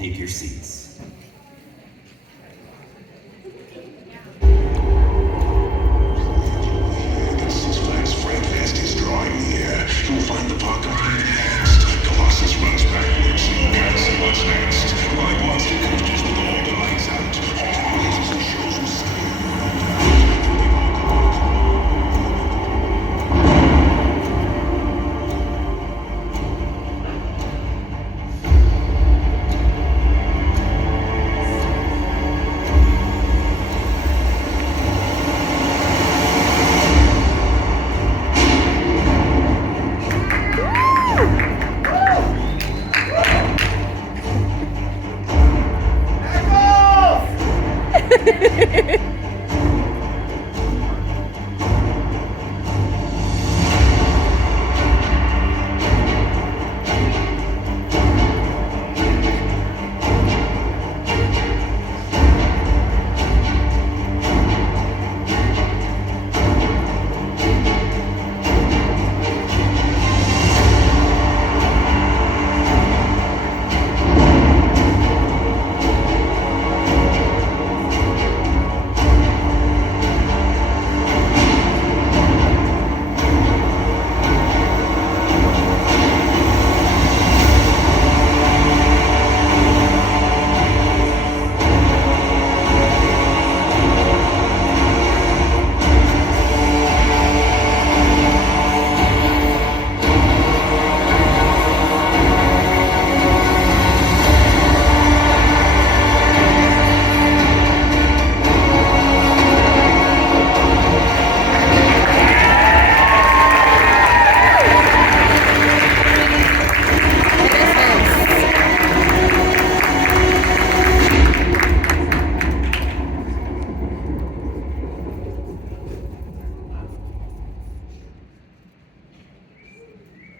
take your seats. Six Flags Fright Fest is drawing near. You'll find the park enhanced. Colossus runs backwards, so you can't see what's next. Like monster coaches with all the lights out. Haunted mazes and shows will scare.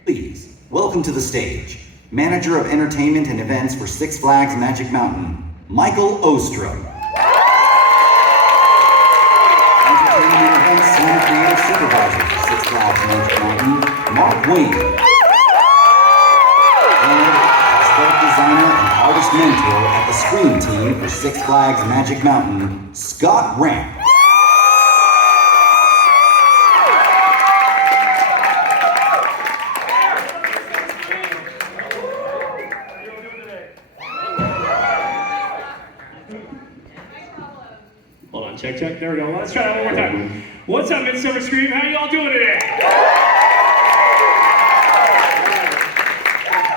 Please, welcome to the stage, Manager of Entertainment and Events for Six Flags Magic Mountain, Michael Ostrom. Entertainment and Events Senior Creative Supervisor for Six Flags Magic Mountain, Mark Wayne. And Aesthetic Designer and Artist Mentor at the Screen Team for Six Flags Magic Mountain, Scott Ramp. Hold on, check. There we go. Let's try that one more time. What's up, Midsummer Scream? How y'all doing today?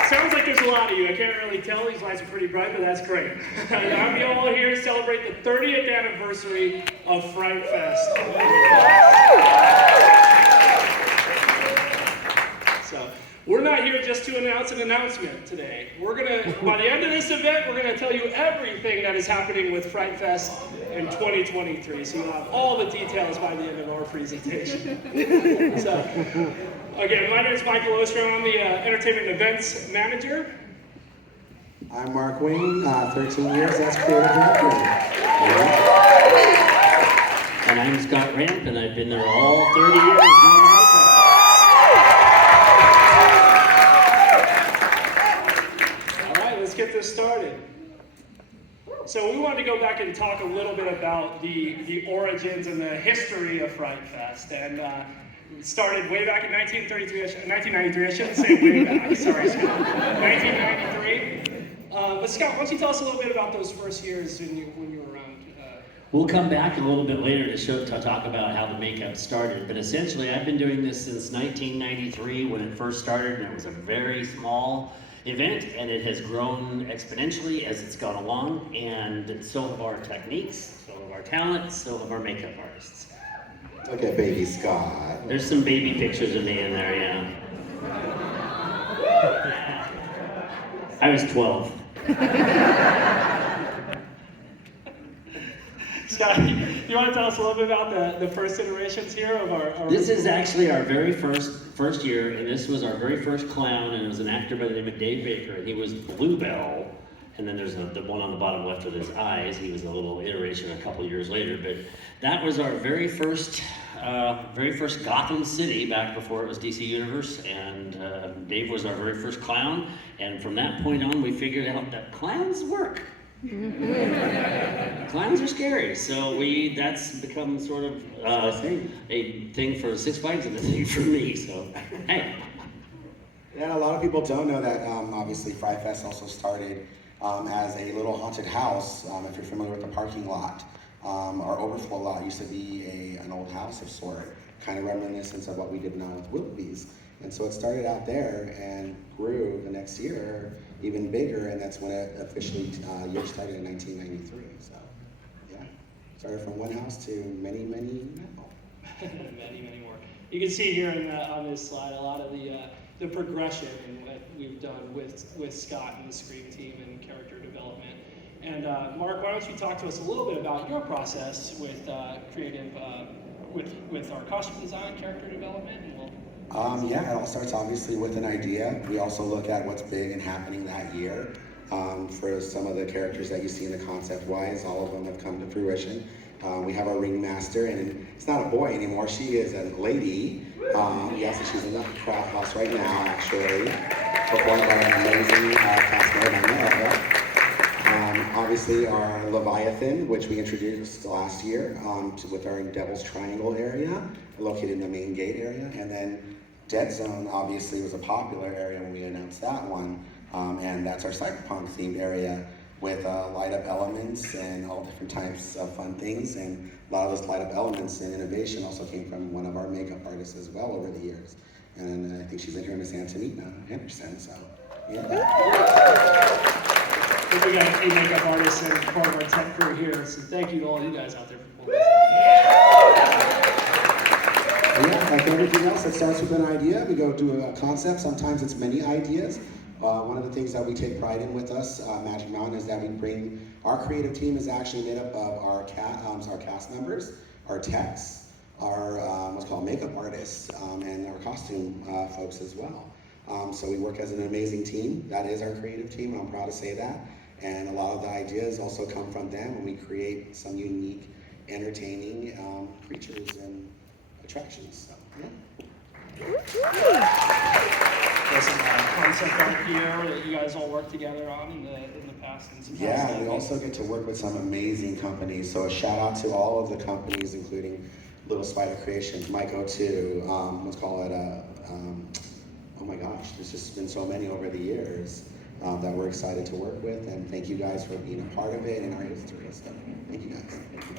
Sounds like there's a lot of you. I can't really tell. These lights are pretty bright, but that's great. I'm all here to celebrate the 30th anniversary of Fright Fest. So, we're not here just to announce an announcement today. By the end of this event, we're gonna tell you everything that is happening with Fright Fest in 2023. So you'll have all the details by the end of our presentation. So, again, my name is Michael Ostrom. I'm the Entertainment Events Manager. I'm Mark Wayne, 13 years as creative director. And I'm Scott Ramp, and I've been there all 30 years doing makeup. Let's get this started. So we wanted to go back and talk a little bit about the origins and the history of Fright Fest. And it started way back in 1993, I shouldn't say way back, sorry Scott, 1993. But Scott, why don't you tell us a little bit about those first years when you were around? We'll come back a little bit later to talk about how the makeup started. But essentially, I've been doing this since 1993 when it first started, and it was a very small event, and it has grown exponentially as it's gone along, and so have our techniques, so have our talents, so have our makeup artists. Look at baby Scott. There's some baby pictures of me in there, yeah. I was 12. Scott, you want to tell us a little bit about the first iterations here of our... This is actually our very first year, and this was our very first clown, and it was an actor by the name of Dave Baker, and he was Bluebell. And then there's the one on the bottom left with his eyes. He was a little iteration a couple years later, but that was our very first very first Gotham City back before it was DC Universe, and Dave was our very first clown. And from that point on, we figured out that clowns work. Clowns are scary, so that's become sort of a thing for Six Flags and a thing for me. So hey. Yeah, a lot of people don't know that obviously Fright Fest also started as a little haunted house. If you're familiar with the parking lot, our overflow lot used to be an old house of sort, kind of reminiscent of what we did now with Willoughby's. And so it started out there and grew the next year even bigger, and that's when it officially year started in 1993. So yeah, started from one house to many, many now. Many more. You can see here on this slide a lot of the progression and what we've done with Scott and the Scream team and character development. And Mark, why don't you talk to us a little bit about your process with creative, with our costume design, character development, and yeah, it all starts obviously with an idea. We also look at what's big and happening that year. For some of the characters that you see in the concept-wise, all of them have come to fruition. We have our ringmaster, and it's not a boy anymore. She is a lady. Yes, she's in the craft house right now, actually, with one of our amazing cast members. Obviously, our Leviathan, which we introduced last year with our Devil's Triangle area, located in the main gate area, and then Dead Zone obviously was a popular area when we announced that one, and that's our cyberpunk themed area with light up elements and all different types of fun things. And a lot of those light up elements and innovation also came from one of our makeup artists as well over the years. And I think she's in here, Miss Antonina Henderson. So yeah. We got a makeup artist and part of our tech crew here, so thank you to all you guys out there for pulling this off. Yeah, like everything else, it starts with an idea. We go to a concept. Sometimes it's many ideas. One of the things that we take pride in with us, Magic Mountain, is that we bring, our creative team is actually made up of our cast members, our techs, our what's called makeup artists, and our costume folks as well. So we work as an amazing team. That is our creative team, and I'm proud to say that. And a lot of the ideas also come from them when we create some unique, entertaining creatures and attractions. So, yeah. There's some concept art here that you guys all worked together on in the past. And some Yeah, and we also get to work with some amazing companies. So a shout out to all of the companies, including Little Spider Creations, Mike O2, let's call it oh my gosh, there's just been so many over the years that we're excited to work with, and thank you guys for being a part of it and our history. So thank you guys. Thank you.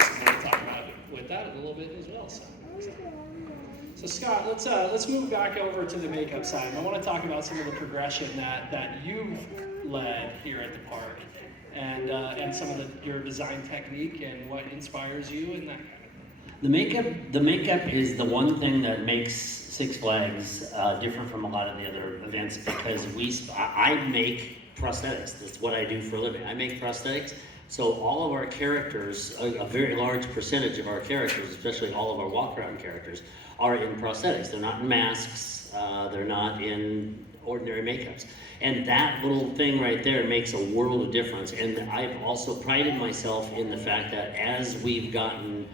So we'll talk about it with that a little bit as well. So Scott, let's move back over to the makeup side. I want to talk about some of the progression that you've led here at the park, and some of your design technique and what inspires you in that. The makeup is the one thing that makes Six Flags different from a lot of the other events, because I make prosthetics. That's what I do for a living. I make prosthetics. So all of our characters, a very large percentage of our characters, especially all of our walk-around characters, are in prosthetics. They're not in masks. They're not in ordinary makeups. And that little thing right there makes a world of difference. And I've also prided myself in the fact that as we've gotten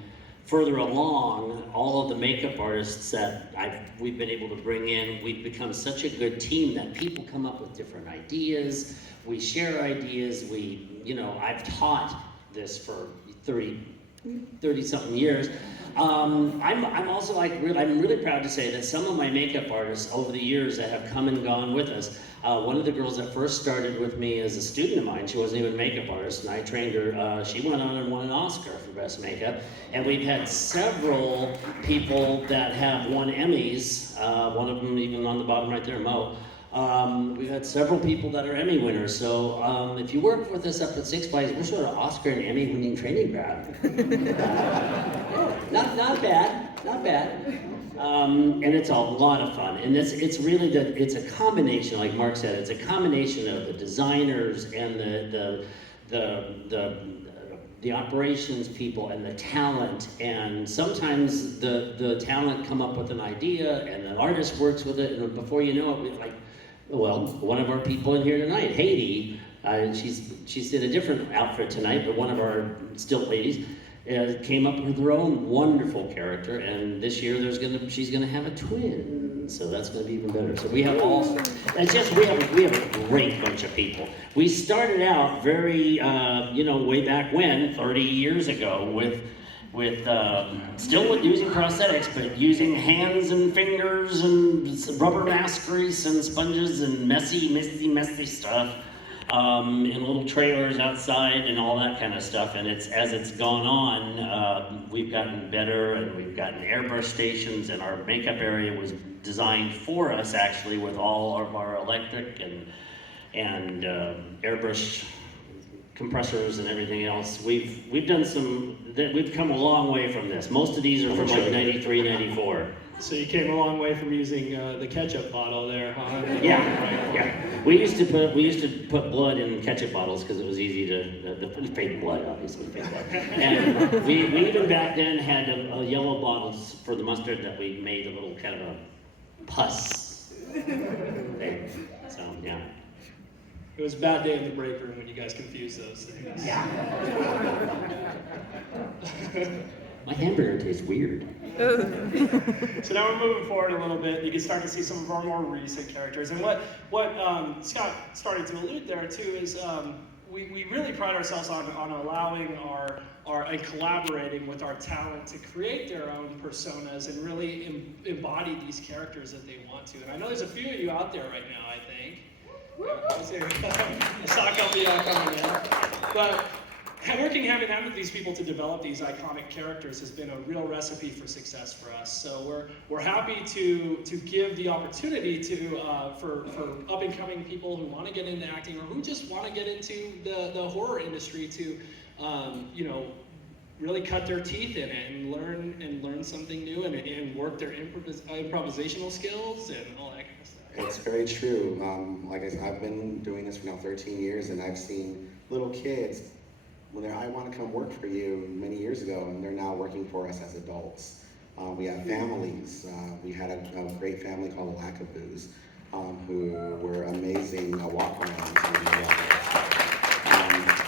further along, all of the makeup artists that we've been able to bring in, we've become such a good team that people come up with different ideas. We share ideas. I've taught this for 30 something years. I'm also I'm really proud to say that some of my makeup artists over the years that have come and gone with us, one of the girls that first started with me as a student of mine, she wasn't even a makeup artist, and I trained her. She went on and won an Oscar for Best Makeup. And we've had several people that have won Emmys, one of them even on the bottom right there, Mo. We've had several people that are Emmy winners. So if you work with us up at Six Flags, we're sort of Oscar and Emmy winning training ground. Not bad. And it's a lot of fun. And it's really it's a combination, like Mark said, it's a combination of the designers and the operations people and the talent. And sometimes the talent come up with an idea and the artist works with it, and before you know it, one of our people in here tonight, Haiti, she's in a different outfit tonight, but one of our stilt ladies, came up with her own wonderful character, and this year she's gonna have a twin, so that's gonna be even better. So we have we have a great bunch of people. We started out very way back when, 30 years ago, with still with using prosthetics, but using hands and fingers and rubber mask grease and sponges and messy stuff. In little trailers outside and all that kind of stuff. And as it's gone on, we've gotten better, and we've gotten airbrush stations, and our makeup area was designed for us actually with all of our electric and airbrush compressors and everything else. We've come a long way from this. Most of these are from like 93, 94. So you came a long way from using the ketchup bottle there, huh? Yeah. We used to put blood in ketchup bottles because it was easy to fake blood, obviously fake blood. And we even back then had a yellow bottles for the mustard that we made a little kind of a pus thing. So yeah. It was a bad day in the break room when you guys confused those things. Yeah. My hamburger tastes weird. So now we're moving forward a little bit. You can start to see some of our more recent characters. And what Scott started to allude there too is we really pride ourselves on allowing and collaborating with our talent to create their own personas and really embody these characters that they want to. And I know there's a few of you out there right now, I think. The sock will be coming in. But working hand in hand with these people to develop these iconic characters has been a real recipe for success for us. So we're happy to give the opportunity for up and coming people who want to get into acting or who just want to get into the horror industry to really cut their teeth in it and learn something new and work their improvisational skills and all that kind of stuff. It's very true. Like I said, I've been doing this for now 13 years, and I've seen little kids when I want to come work for you many years ago, and they're now working for us as adults. We have families. We had a great family called the Lackaboos, who were amazing walk-arounds.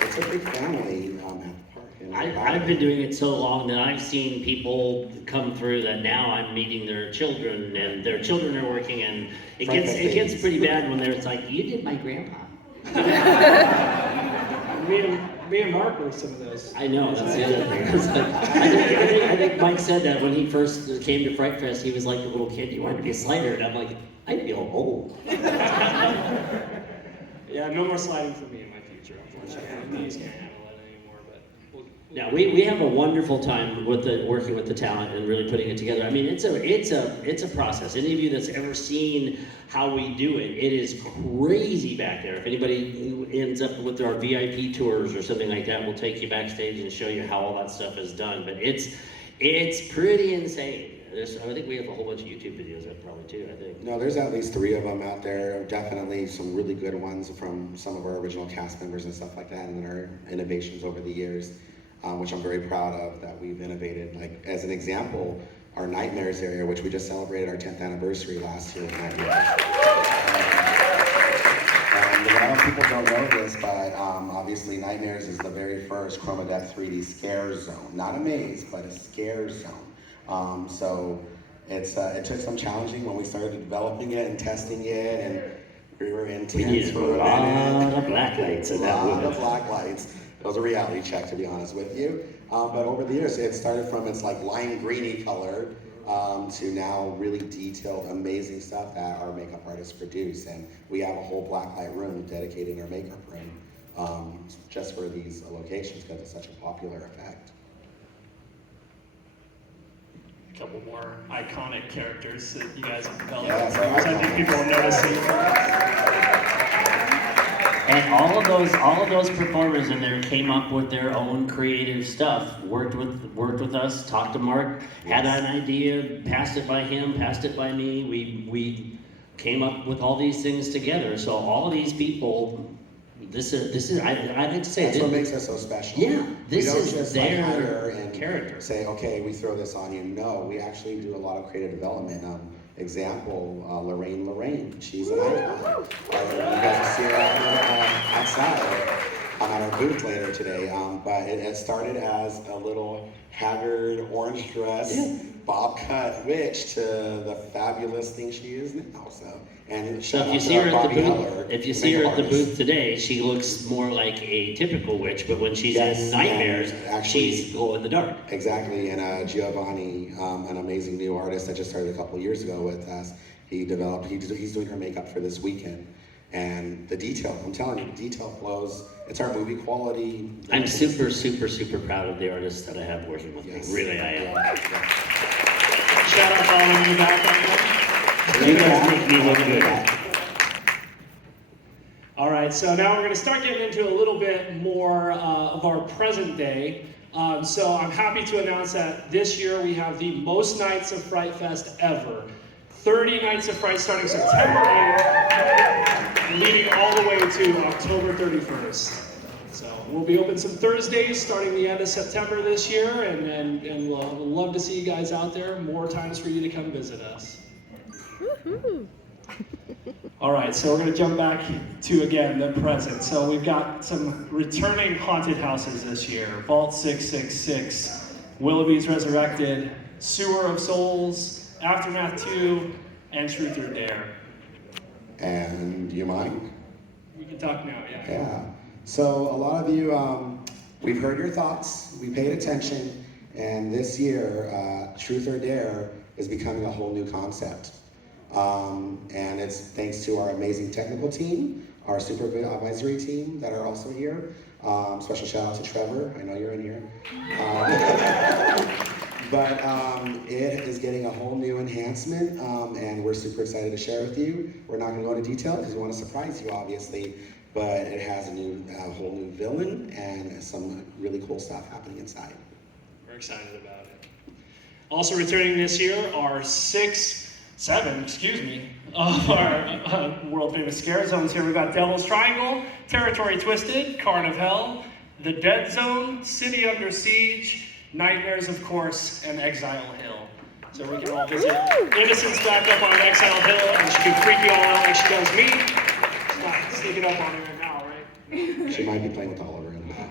It's a big family at the park. I've been doing it so long that I've seen people come through that now I'm meeting their children, and their children are working, and it gets pretty bad when it's like, you did my grandpa. Me and Mark were some of those. I know, that's the other thing. I think Mike said that when he first came to Fright Fest, he was like a little kid, he wanted to be a slider, and I'm like, I feel old. Yeah, no more sliding for me in my future, unfortunately. Knees can't handle it anymore, but yeah, we have a wonderful time working with the talent and really putting it together. I mean, it's a process. Any of you that's ever seen how we do it, it is crazy back there. If anybody ends up with our VIP tours or something like that, we'll take you backstage and show you how all that stuff is done. But it's pretty insane. I think we have a whole bunch of YouTube videos up probably too, I think. No, there's at least 3 of them out there. Definitely some really good ones from some of our original cast members and stuff like that, and our innovations over the years, which I'm very proud of that we've innovated. Like, as an example, our Nightmares area, which we just celebrated our 10th anniversary last year. A lot of people don't know this, but obviously Nightmares is the very first Chroma Depth 3D scare zone. Not a maze, but a scare zone. So it took some challenging when we started developing it and testing it, and we were intense for a lot of black lights. A lot of black lights. It was a reality check, to be honest with you. But over the years, it started from its like lime greeny color to now really detailed, amazing stuff that our makeup artists produce. And we have a whole blacklight room dedicated in our makeup room just for these locations because it's such a popular effect. a couple more iconic characters that you guys have developed. Yeah, so I think people will notice And all of those performers in there came up with their own creative stuff. Worked with us, talked to Mark, had an idea, passed it by him, passed it by me. We came up with all these things together. So all of these people, this is I'd like to say that's what makes us so special. Yeah, this we don't is just their hire and character. Say, okay, we throw this on you. No, we actually do a lot of creative development. Example, Lorraine, she's an icon. You guys will see her outside. At our booth later today, but it started as a little haggard, orange dress, bob cut witch to the fabulous thing she is now. And So shout if you out see to her at the Bobby booth, Heller, if you the see her makeup at the artist. booth today, she looks more like a typical witch, but when she's Yes, in Nightmares, and actually- she's glow in the dark. Exactly, and Giovanni, an amazing new artist that just started a couple years ago with us, he's doing her makeup for this weekend. And the detail, I'm telling you, the detail flows. It's our movie quality. I'm super, super, super proud of the artists that I have working with Yes. me. Really, I am. Shout out to all of you back. You guys make me look good. All right, so now we're going to start getting into a little bit more of our present day. So I'm happy to announce that this year we have the most nights of Fright Fest ever. 30 nights of Fright starting September 8th, leading all the way to October 31st. So we'll be open some Thursdays starting the end of September this year, and we'll love to see you guys out there. More times for you to come visit us. Woohoo! All right, so we're going to jump back to, again, the present. So we've got some returning haunted houses this year. Vault 666, Willoughby's Resurrected, Sewer of Souls, Aftermath 2, and Truth or Dare. And do you mind? We can talk now, yeah. Yeah. So a lot of you, we've heard your thoughts, we paid attention, and this year, Truth or Dare is becoming a whole new concept. And it's thanks to our amazing technical team, our supervisory team that are also here. Special shout out to Trevor, I know you're in here. But it is getting a whole new enhancement, and we're super excited to share with you. We're not going to go into detail because we want to surprise you, obviously, but it has a whole new villain and some really cool stuff happening inside. We're excited about it. Also returning this year are seven of our world famous scare zones here. We've got Devil's Triangle, Territory Twisted, Carn of Hell, The Dead Zone, City Under Siege, Nightmares, of course, and Exile Hill. So we can all visit Innocence back up on Exile Hill, and she can freak you all out like she does me. She's not sneaking up on me right now, right? She might be playing with Oliver in that.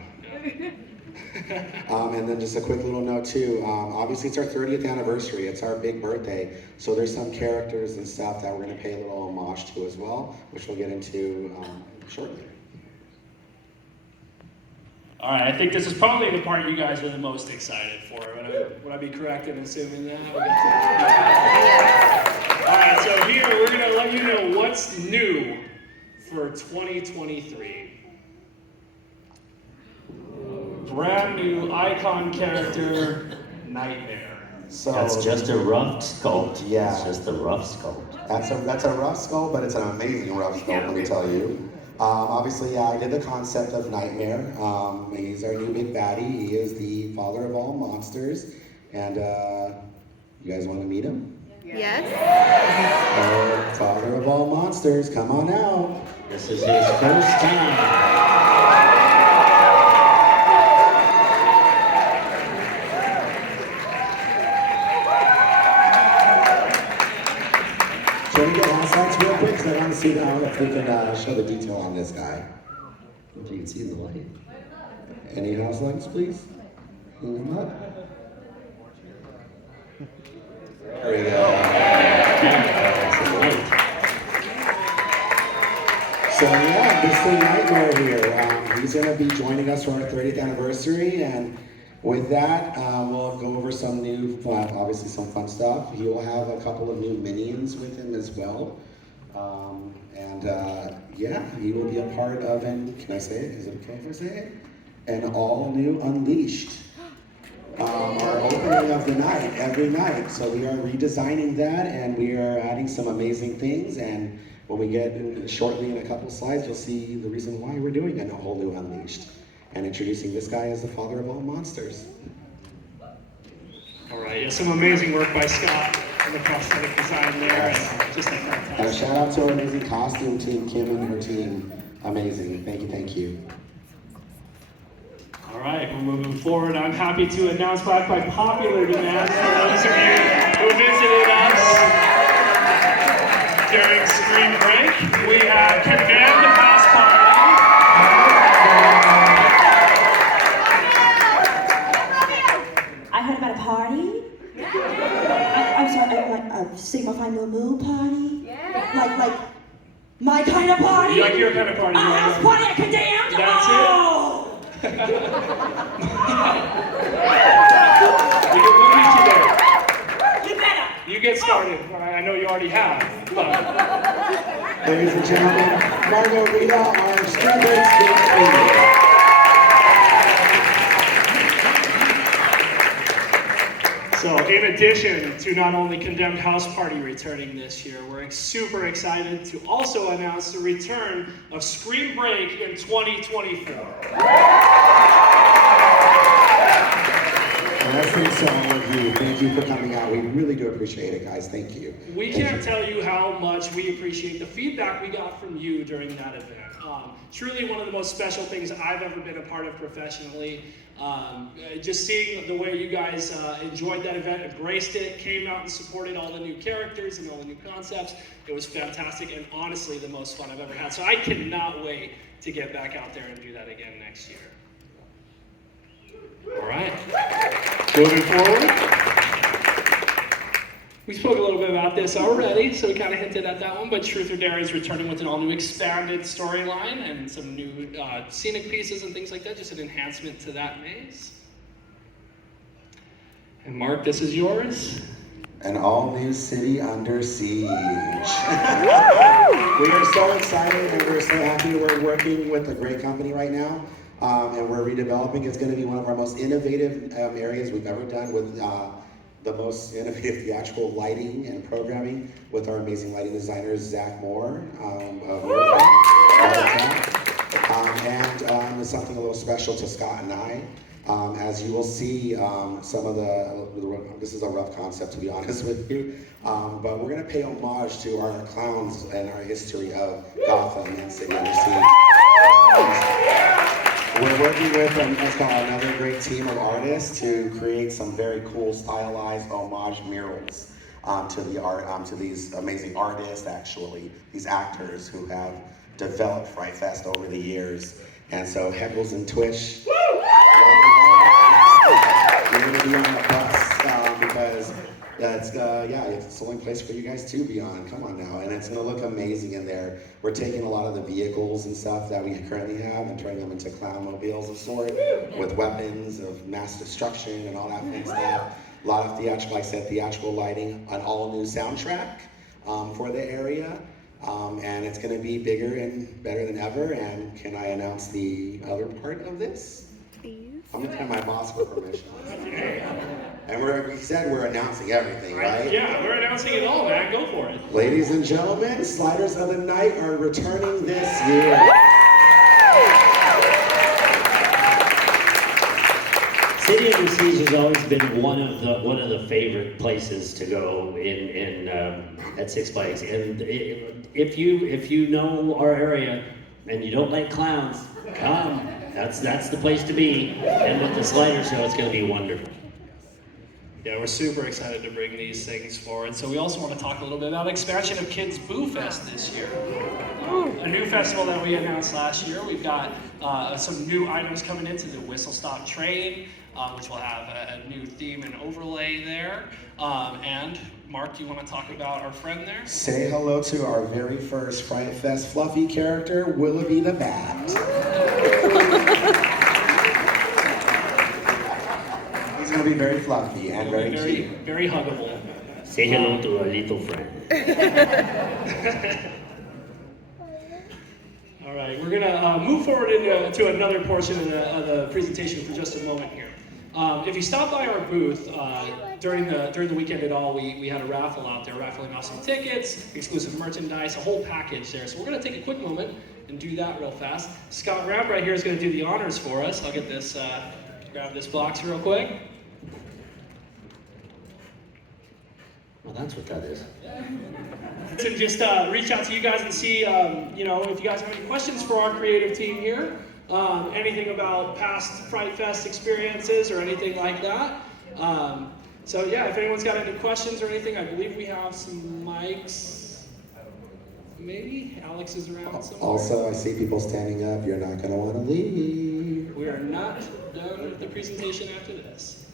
And then just a quick little note too, obviously it's our 30th anniversary, it's our big birthday, so there's some characters and stuff that we're going to pay a little homage to as well, which we'll get into shortly. All right, I think this is probably the part you guys are the most excited for. Would I be correct in assuming that? All right, so here we're going to let you know what's new for 2023. Brand new icon character, Nightmare. So That's just a rough sculpt. Yeah. It's just a rough sculpt. That's a rough skull, but it's an amazing rough skull, let me tell you. Obviously, I did the concept of Nightmare. He's our new big baddie. He is the father of all monsters. And you guys want to meet him? Yes. Father of all monsters, come on out. This is his first time. Can we get house lights real quick? Because I want to see now if we can show the detail on this guy. If you can see the light. Any house lights, please? Bring them up. There we go. So yeah, Mr. Nightmare here. He's going to be joining us for our 30th anniversary, and with that, we'll go over some new, obviously some fun stuff. He will have a couple of new minions with him as well. Yeah, he will be a part of an, can I say it? Is it okay if I say it? An all new Unleashed. Our opening of the night, every night. So we are redesigning that, and we are adding some amazing things. And when we get shortly in a couple slides, you'll see the reason why we're doing a whole new Unleashed. And introducing this guy as the father of all monsters. All right, yeah, some amazing work by Scott and the prosthetic design there. And just a fantastic. And shout out to our amazing costume team, Kim and her team. Amazing, thank you, thank you. All right, we're moving forward. I'm happy to announce by popular demand for those of you who visited us during spring break, we have Condemned House Party. My kind of party? You like your kind of party? A house party I condemned? That's it? Oh! We'll meet you there. You better. You get started. I know you already have. But Ladies and gentlemen, Margarita, our Spring Break Skate Queen. So in addition to not only Condemned House Party returning this year, we're super excited to also announce the return of Scream Break in 2024. Well, thanks to all of you. Thank you for coming out. We really do appreciate it, guys. Thank you. We can't tell you how much we appreciate the feedback we got from you during that event. Truly one of the most special things I've ever been a part of professionally. Just seeing the way you guys enjoyed that event, embraced it, came out and supported all the new characters and all the new concepts. It was fantastic and honestly the most fun I've ever had. So I cannot wait to get back out there and do that again next year. All right, moving forward. We spoke a little bit about this already, so we kind of hinted at that one, but Truth or Dare is returning with an all-new expanded storyline and some new scenic pieces and things like that, just an enhancement to that maze. And Mark, this is yours. An all-new city under siege. We are so excited and we're so happy. We're working with a great company right now, and we're redeveloping. It's going to be one of our most innovative areas we've ever done with the most innovative theatrical lighting and programming with our amazing lighting designer, Zach Moore. And it's something a little special to Scott and I. As you will see, some of this is a rough concept to be honest with you, but we're gonna pay homage to our clowns and our history of Gotham and City Under Siege. We're working with another great team of artists to create some very cool stylized homage murals to these amazing artists, actually, these actors who have developed Fright Fest over the years. And so Heckles and Twish, you're gonna be on the bus because it's the only place for you guys to be on. Come on now, and it's gonna look amazing in there. We're taking a lot of the vehicles and stuff that we currently have and turning them into clown mobiles of sort with weapons of mass destruction and all that fun stuff. A lot of theatrical lighting, an all new soundtrack for the area. And it's going to be bigger and better than ever. And can I announce the other part of this? Please. I'm going to tell my boss for permission. And we said we're announcing everything, right? Yeah, we're announcing it all, man. Go for it. Ladies and gentlemen, Sliders of the Night are returning this year. City Under Siege has always been one of the favorite places to go at Six Flags. And if you know our area and you don't like clowns, come. That's the place to be. And with the Slider Show, it's going to be wonderful. Yeah, we're super excited to bring these things forward. So we also want to talk a little bit about expansion of Kids Boo Fest this year. A new festival that we announced last year. We've got some new items coming into the Whistle Stop Train, which will have a new theme and overlay there. And Mark, do you want to talk about our friend there? Say hello to our very first Fright Fest fluffy character, Willoughby the Bat. He's going to be very fluffy and very cute. Very huggable. Say hello to our little friend. All right, we're going to move forward to another portion of the presentation for just a moment here. If you stop by our booth during the weekend at all, we had a raffle out there, raffling off some tickets, exclusive merchandise, a whole package there. So we're going to take a quick moment and do that real fast. Scott Ramp right here is going to do the honors for us. I'll get this, grab this box real quick. Well, that's what that is. To just reach out to you guys and see, if you guys have any questions for our creative team here. Anything about past Fright Fest experiences or anything like that. So yeah, if anyone's got any questions or anything, I believe we have some mics. Maybe Alex is around somewhere. Also, I see people standing up. You're not going to want to leave. We are not done with the presentation after this.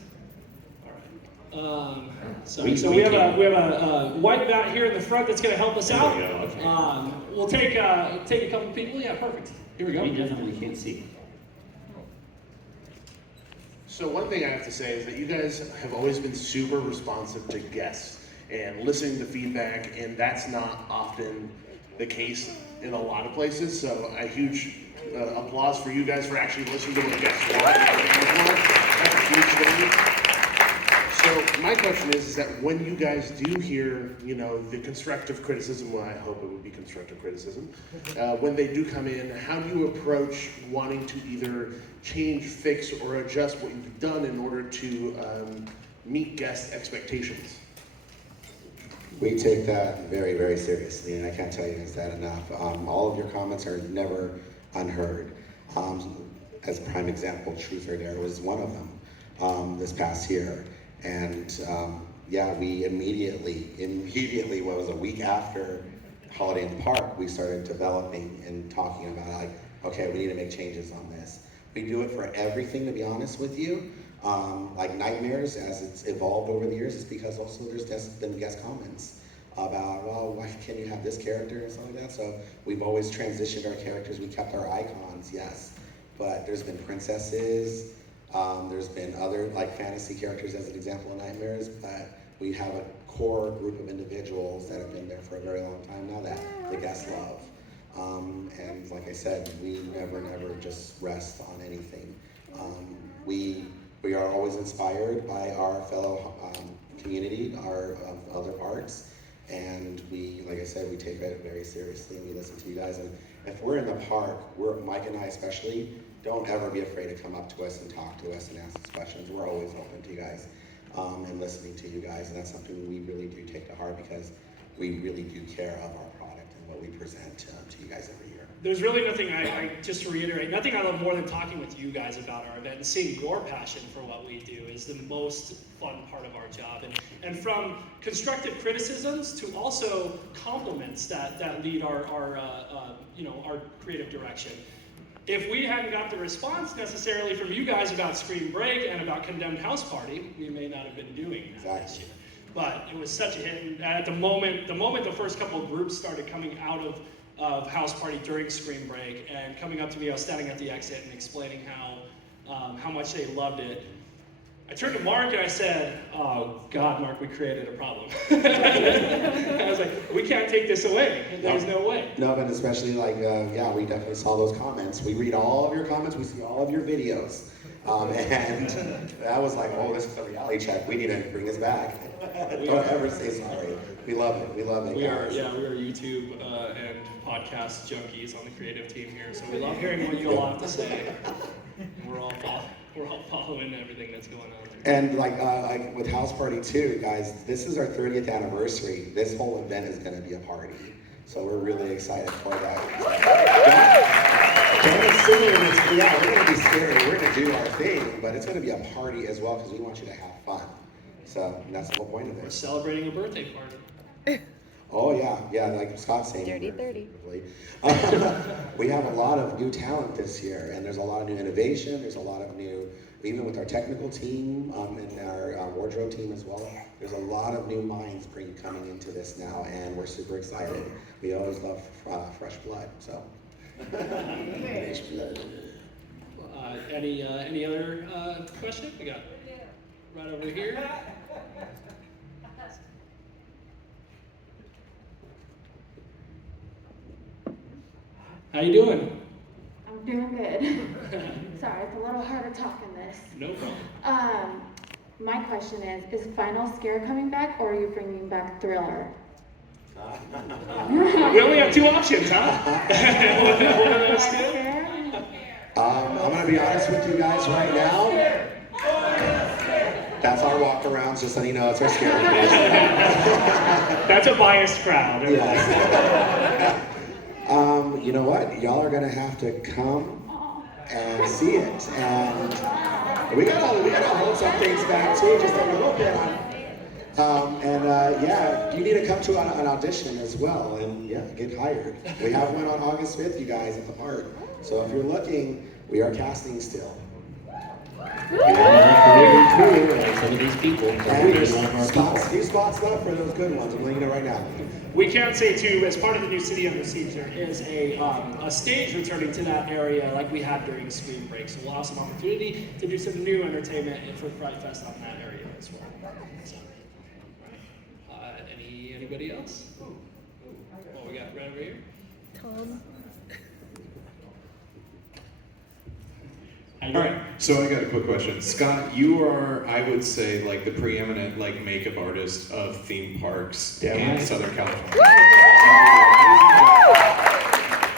All right. So We we have can. a white mat here in the front that's going to help us There we out. go, okay. We'll take a couple people. Yeah, perfect. Here we go. We definitely can't see. So one thing I have to say is that you guys have always been super responsive to guests and listening to feedback, and that's not often the case in a lot of places. So a huge applause for you guys for actually listening to what guests want. That's a huge thing. So my question is that when you guys do hear, the constructive criticism, well, I hope it would be constructive criticism, when they do come in, how do you approach wanting to either change, fix, or adjust what you've done in order to meet guest expectations? We take that very, very seriously, and I can't tell you guys that enough. All of your comments are never unheard. As a prime example, Truth or Dare was one of them this past year. And we immediately, what was a week after Holiday in the Park, we started developing and talking about like, okay, we need to make changes on this. We do it for everything, to be honest with you. Like Nightmares, as it's evolved over the years, it's because also there's been guest comments about, well, why can't you have this character and stuff like that? So we've always transitioned our characters. We kept our icons, yes, but there's been princesses. There's been other like fantasy characters as an example in Nightmares, but we have a core group of individuals that have been there for a very long time now that the guests love. And like I said, we never just rest on anything. We are always inspired by our fellow community, our other parts, and we, like I said, we take it very seriously and we listen to you guys. And if we're in the park, Mike and I especially, don't ever be afraid to come up to us and talk to us and ask us questions. We're always open to you guys and listening to you guys, and that's something we really do take to heart because we really do care of our product and what we present to you guys every year. There's really nothing, just to reiterate, nothing I love more than talking with you guys about our event and seeing your passion for what we do is the most fun part of our job. And from constructive criticisms to also compliments that lead our creative direction. If we hadn't got the response necessarily from you guys about Screen Break and about Condemned House Party, we may not have been doing that this year. But it was such a hit, and at the moment the first couple of groups started coming out of House Party during Screen Break and coming up to me, I was standing at the exit and explaining how much they loved it. I turned to Mark and I said, "Oh God, Mark, we created a problem." I was like, "We can't take this away. There's no way." No, but especially like, we definitely saw those comments. We read all of your comments. We see all of your videos. And that was like, oh, this is a reality check. We need to bring this back. Don't ever say sorry. We love it. We love it. We are YouTube and podcast junkies on the creative team here, so we love hearing what you all have to say. We're all following everything that's going on there. And like with House Party too, guys, this is our 30th anniversary. This whole event is going to be a party. So we're really excited for that. Don't assume we're going to be scary. We're going to do our thing, but it's going to be a party as well because we want you to have fun. So that's the whole point of We're it. celebrating a birthday party. Oh yeah, like Scott's saying. Dirty 30. We have a lot of new talent this year, and there's a lot of new innovation. There's a lot of new, even with our technical team and our wardrobe team as well. There's a lot of new minds coming into this now, and we're super excited. We always love fresh blood, so. Fresh blood. Any other question? We got right over here. How you doing? I'm doing good. Sorry, it's a little hard to talk in this. No problem. My question is Final Scare coming back or are you bringing back Thriller? We only have two options, huh? What are those two? I'm gonna be honest with you guys right now. That's our walk-arounds, just so you know, it's our scary. That's a biased crowd. Yes. You know what? Y'all are gonna have to come and see it, and we gotta hold some things back too, just a little bit. You need to come to an audition as well, and get hired. We have one on August 5th, you guys, at the park. So if you're looking, we are casting still. Career too, like some of these people. And Career there's is one of our spots, people. few spots left for those good ones. I'm letting you know right now. We can say too, as part of the new City Under Siege, there is a stage returning to that area like we had during spring break. So we'll have some opportunity to do some new entertainment for Fright Fest on that area as well. So, right. Anybody else? What we got right over here? Tom. All right, so I got a quick question. Scott, you are, I would say, like the preeminent like makeup artist of theme parks in Southern California.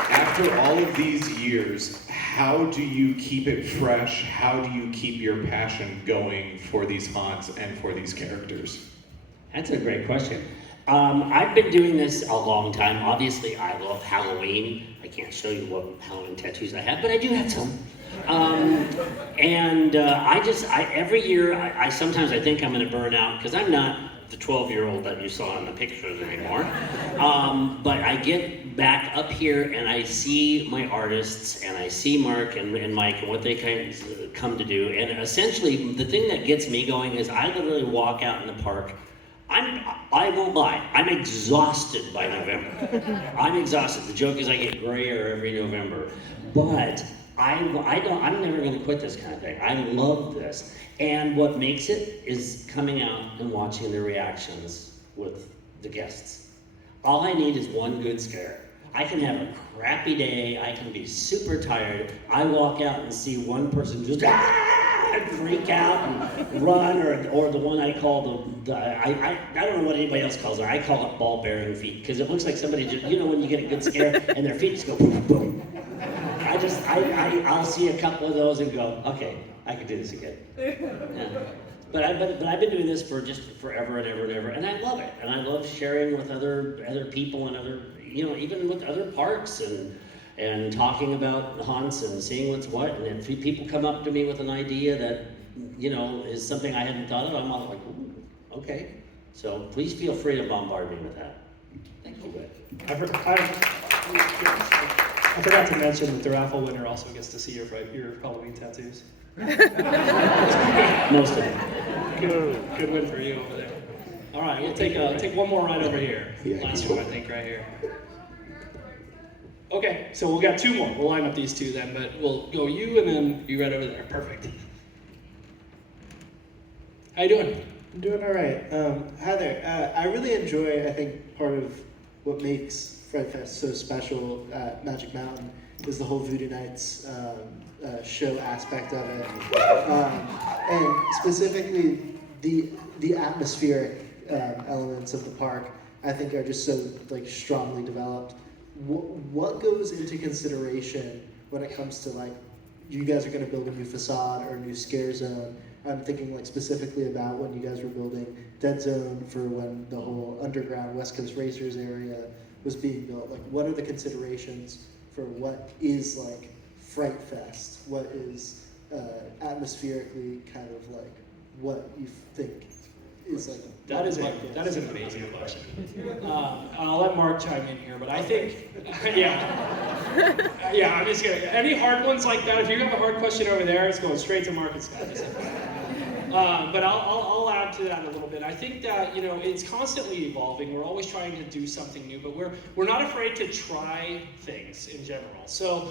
After all of these years, how do you keep it fresh? How do you keep your passion going for these haunts and for these characters? That's a great question. I've been doing this a long time. Obviously, I love Halloween. I can't show you what Halloween tattoos I have, but I do have some. Every year, I sometimes I think I'm going to burn out because I'm not the 12-year-old that you saw in the pictures anymore. But I get back up here and I see my artists and I see Mark and Mike and what they kind of come to do. And essentially, the thing that gets me going is I literally walk out in the park. I won't lie, I'm exhausted by November. I'm exhausted. The joke is I get grayer every November. But I'm never gonna quit this kind of thing. I love this. And what makes it is coming out and watching the reactions with the guests. All I need is one good scare. I can have a crappy day, I can be super tired. I walk out and see one person just and freak out and run, or the one I call I don't know what anybody else calls it. I call it ball bearing feet because it looks like somebody just, you know, when you get a good scare and their feet just go boom, boom. I'll see a couple of those and go, okay, I can do this again. Yeah. But I've been doing this for just forever and ever and ever, and I love it. And I love sharing with other people and other, you know, even with other parks and talking about haunts and seeing what's what. And if people come up to me with an idea that, you know, is something I hadn't thought of, I'm all like, ooh, okay. So please feel free to bombard me with that. Thank you. I forgot to mention that the raffle winner also gets to see your Halloween tattoos. Most of them. Good win for you over there. All right, we'll take one more right over here. Yeah, Last one, I think, right here. Okay, so we'll got two more. We'll line up these two then, but we'll go you and then you right over there. Perfect. How you doing? I'm doing all right. Hi there. I really enjoy, I think, part of what makes Fright Fest so special at Magic Mountain is the whole Voodoo Nights show aspect of it. And specifically the atmospheric elements of the park, I think are just so like strongly developed. What goes into consideration when it comes to like, you guys are going to build a new facade or a new scare zone? I'm thinking like specifically about when you guys were building Dead Zone for when the whole underground West Coast Racers area was being built. Like, what are the considerations for what is like Fright Fest? What is atmospherically kind of like what you think is like? That is an amazing question. I'll let Mark chime in here, but I think, yeah, I'm just gonna, any hard ones like that, if you have a hard question over there, it's going straight to Mark and Scott. But I'll add to that a little bit. I think that, you know, it's constantly evolving. We're always trying to do something new, but we're not afraid to try things in general. So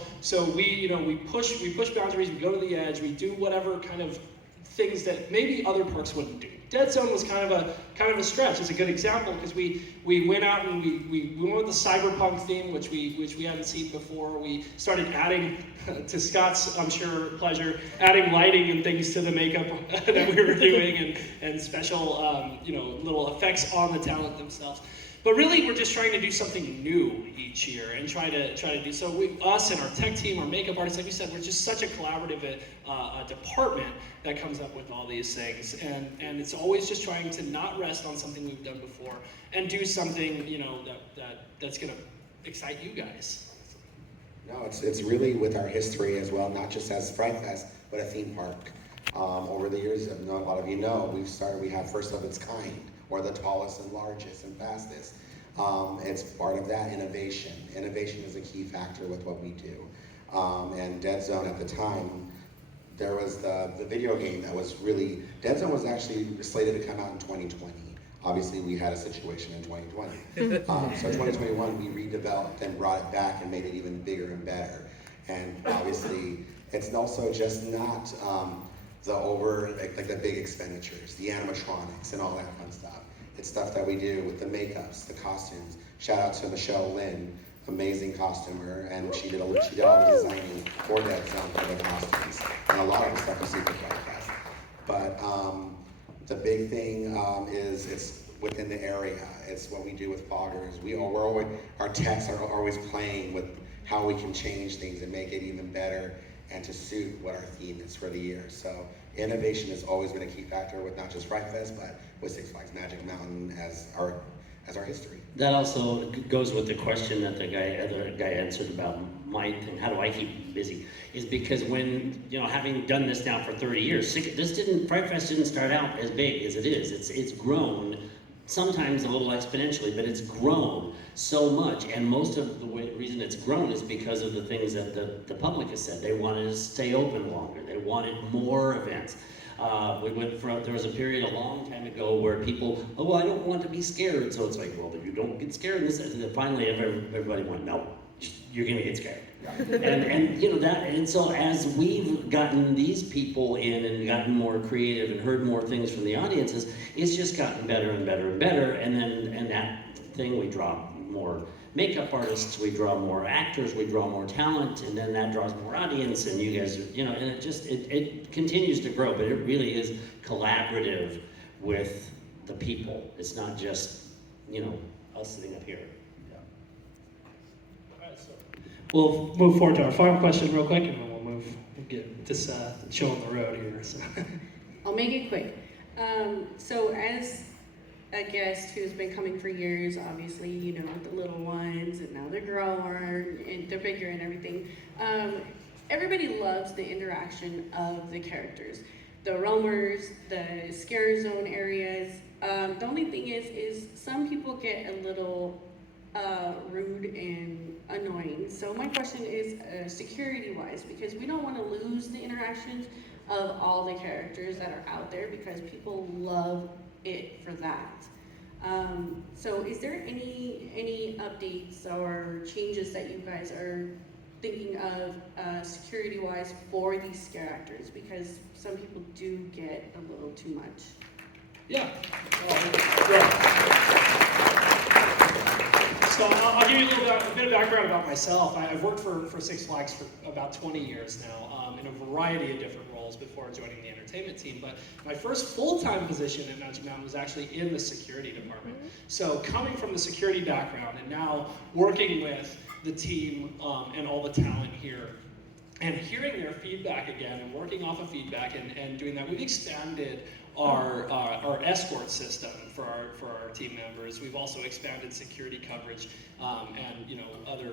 we push boundaries, we go to the edge, we do whatever kind of things that maybe other parks wouldn't do. Dead Zone was kind of a stretch. It's a good example because we went out and we went with the cyberpunk theme, which we hadn't seen before. We started adding, to Scott's, I'm sure, pleasure, adding lighting and things to the makeup that we were doing and special little effects on the talent themselves. But really, we're just trying to do something new each year and try to do so. Us and our tech team, our makeup artists, like we said, we're just such a collaborative department that comes up with all these things, and it's always just trying to not rest on something we've done before and do something, you know, that's gonna excite you guys. No, it's really with our history as well, not just as Fright Fest, but a theme park. Over the years, a lot of you know, we have first of its kind, or the tallest and largest and fastest. It's part of that innovation. Innovation is a key factor with what we do. And Dead Zone at the time, there was the video game that was really, Dead Zone was actually slated to come out in 2020. Obviously, we had a situation in 2020. So 2021, we redeveloped and brought it back and made it even bigger and better. And obviously, it's also just not like the big expenditures, the animatronics and all that fun stuff. It's stuff that we do with the makeups, the costumes. Shout out to Michelle Lynn, amazing costumer, and she did all the designing for Dead Zone for the costumes. And a lot of the stuff you see for Fright Fest. But the big thing is it's within the area. It's what we do with foggers. Our techs are always playing with how we can change things and make it even better and to suit what our theme is for the year. So innovation has always been a key factor with not just Fright Fest, but with Six Flags Magic Mountain as our history. That also goes with the question that the other guy answered about my thing, how do I keep busy? Is because when, having done this now for 30 years, Fright Fest didn't start out as big as it is. It's grown, sometimes a little exponentially, but it's grown so much. And most of the reason it's grown is because of the things that the public has said. They wanted to stay open longer. They wanted more events. There was a period a long time ago where people, I don't want to be scared. So it's like, well, you don't get scared. And then finally everybody went, no, you're gonna get scared. And so as we've gotten these people in and gotten more creative and heard more things from the audiences, it's just gotten better and better and better. And that thing, we draw more makeup artists, we draw more actors, we draw more talent, and then that draws more audience, and you guys, and it continues to grow, but it really is collaborative with the people. It's not just, us sitting up here. We'll move forward to our final question real quick, and then we'll get this show on the road here. So. I'll make it quick. So as a guest who's been coming for years, obviously, the little ones, and now they're grown, and they're bigger and everything. Everybody loves the interaction of the characters. The roamers, the scare zone areas. The only thing is some people get a little rude and annoying. So my question is security-wise, because we don't want to lose the interactions of all the characters that are out there because people love it for that. So is there any updates or changes that you guys are thinking of security-wise for these scare actors? Because some people do get a little too much. Yeah. So I'll give you a bit of background about myself. I've worked for Six Flags for about 20 years now in a variety of different roles before joining the entertainment team. But my first full-time position at Magic Mountain was actually in the security department. So coming from the security background and now working with the team and all the talent here, and hearing their feedback again and working off of feedback and doing that, we've expanded our escort system for our team members. We've also expanded security coverage and other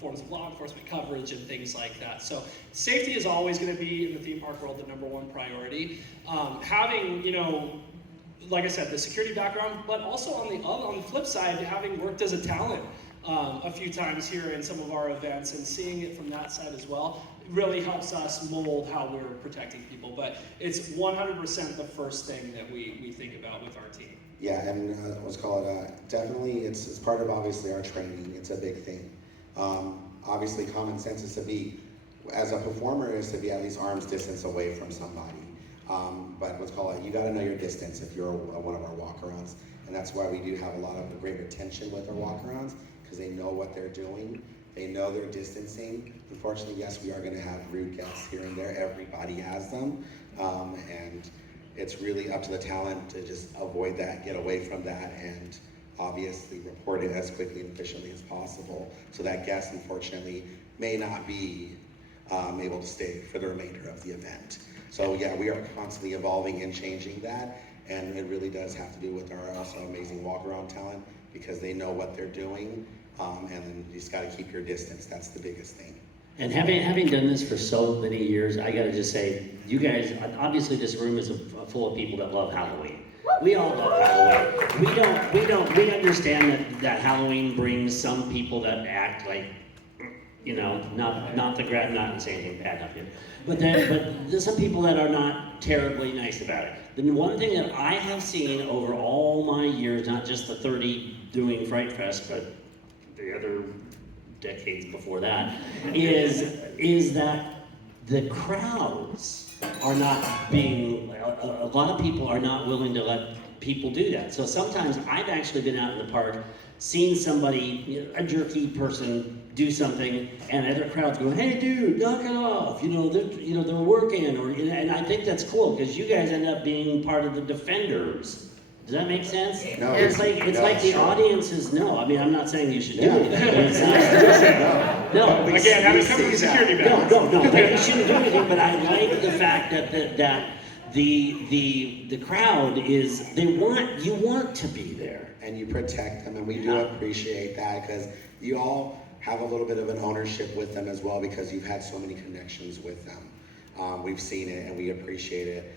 forms of law enforcement coverage and things like that. So safety is always going to be in the theme park world the #1 priority. Having like I said, the security background, but also on the flip side, having worked as a talent a few times here in some of our events and seeing it from that side as well, really helps us mold how we're protecting people. But it's 100% the first thing that we think about with our team. Yeah, and definitely it's part of obviously our training. It's a big thing. Obviously common sense is to be, as a performer, is to be at least arm's distance away from somebody. But you gotta know your distance if you're one of our walk-arounds. And that's why we do have a lot of great retention with our walk-arounds, because they know what they're doing. They know they're distancing. Unfortunately, yes, we are going to have rude guests here and there. Everybody has them. And it's really up to the talent to just avoid that, get away from that, and obviously report it as quickly and efficiently as possible. So that guest, unfortunately, may not be able to stay for the remainder of the event. So yeah, we are constantly evolving and changing that. And it really does have to do with our also amazing walk-around talent, because they know what they're doing. And then you just got to keep your distance. That's the biggest thing. And having done this for so many years, I got to just say, you guys, obviously this room is full of people that love Halloween. We all love Halloween. We understand that Halloween brings some people that act like You know, not the grad, not saying anything bad of him, but there's some people that are not terribly nice about it. The one thing that I have seen over all my years, not just the 30 doing Fright Fest, but the other decades before that, is that the crowds are not being, a lot of people are not willing to let people do that. So sometimes I've actually been out in the park, seen somebody, a jerky person, do something, and other crowds go, "Hey, dude, knock it off!" They're working, and I think that's cool because you guys end up being part of the defenders. Does that make sense? No, It's like the sure. audiences know. I mean, I'm not saying you should do it, but it's nice to listen. No, Again, having come with security badge. no. Like, you shouldn't do anything, but I like the fact that the crowd is, you want to be there. And you protect them, and we do appreciate that because you all have a little bit of an ownership with them as well because you've had so many connections with them. We've seen it and we appreciate it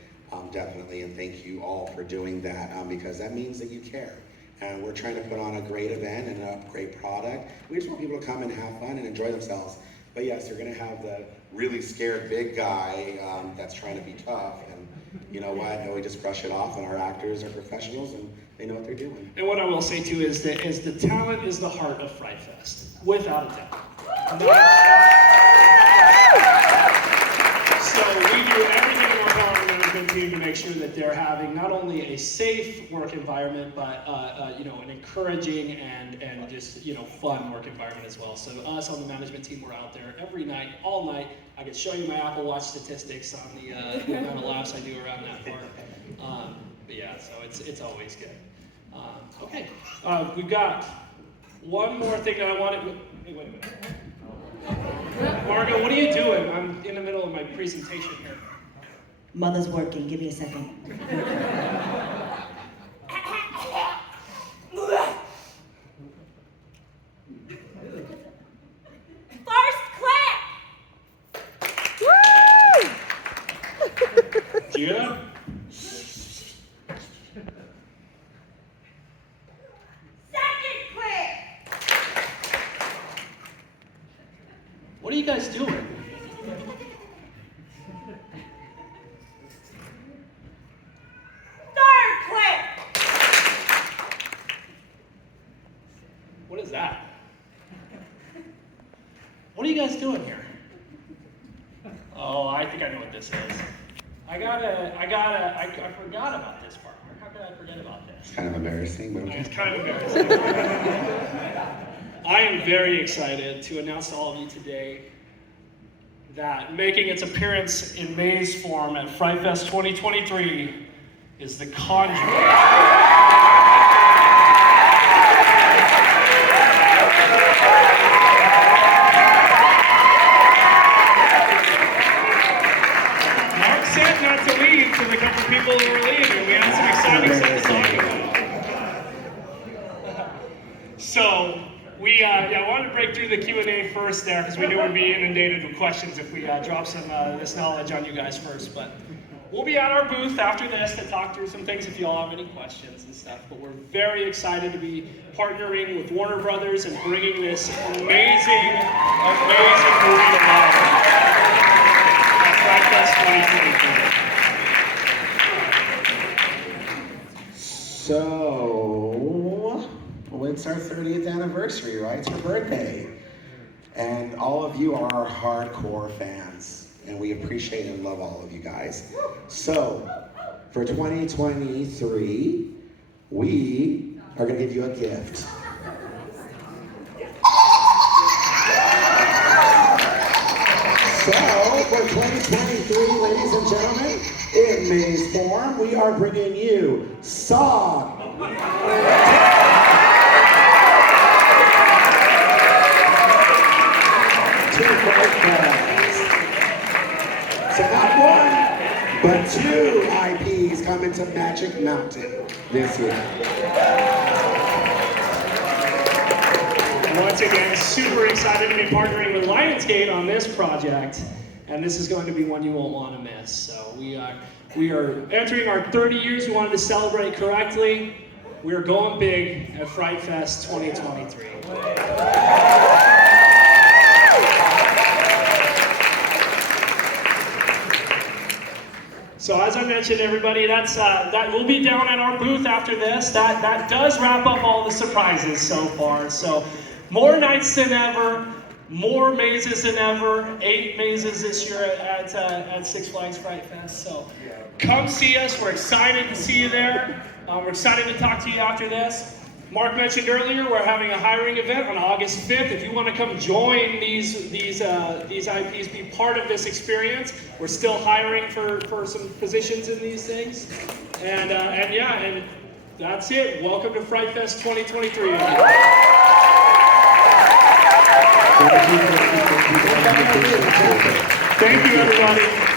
definitely, and thank you all for doing that because that means that you care. And we're trying to put on a great event and a great product. We just want people to come and have fun and enjoy themselves. But yes, you're gonna have the really scared big guy that's trying to be tough, and you know what? And we just brush it off, and our actors are professionals and they know what they're doing. And what I will say too is that the talent is the heart of Fright Fest, without a doubt. So we do everything in our power on the management team to make sure that they're having not only a safe work environment, but an encouraging and just fun work environment as well. So us on the management team, we're out there every night, all night. I can show you my Apple Watch statistics on the amount of laps I do around that park. But yeah, so it's always good. Okay, we've got one more thing that I wanted. Wait a minute. Margo, what are you doing? I'm in the middle of my presentation here. Mother's working. Give me a second. First clap. Do you hear that? What are you guys doing? Third clap. What is that? What are you guys doing here? Oh, I think I know what this is. I forgot about this part. How could I forget about this? It's kind of embarrassing, but okay. It's kind of embarrassing. I am very excited to announce to all of you today that making its appearance in May's form at Fright Fest 2023 is The Conjuring. To the couple people who were leaving. We had some exciting stuff to talk about. So, I wanted to break through the Q&A first there because we knew we'd be inundated with questions if we drop some this knowledge on you guys first. But we'll be at our booth after this to talk through some things if you all have any questions and stuff. But we're very excited to be partnering with Warner Brothers and bringing this amazing movie to life at Fright Fest 2023. So, it's our 30th anniversary, right? It's her birthday. And all of you are our hardcore fans. And we appreciate and love all of you guys. So, for 2023, we are going to give you a gift. So, for 2023, ladies and gentlemen, in May's form, we are bringing you Song. Two Fright Fest. So not one, but two IPs coming to Magic Mountain this year. Once again, super excited to be partnering with Lionsgate on this project, and this is going to be one you won't want to miss. So we are entering our 30 years. We wanted to celebrate correctly. We are going big at Fright Fest 2023. So as I mentioned, everybody, that will be down at our booth after this. That does wrap up all the surprises so far. So more nights than ever, more mazes than ever. 8 mazes this year at Six Flags Fright Fest. So come see us. We're excited to see you there. We're excited to talk to you after this. Mark mentioned earlier we're having a hiring event on August 5th. If you want to come join these IPs, be part of this experience, we're still hiring for some positions in these things. And that's it. Welcome to Fright Fest 2023. Thank you, everybody.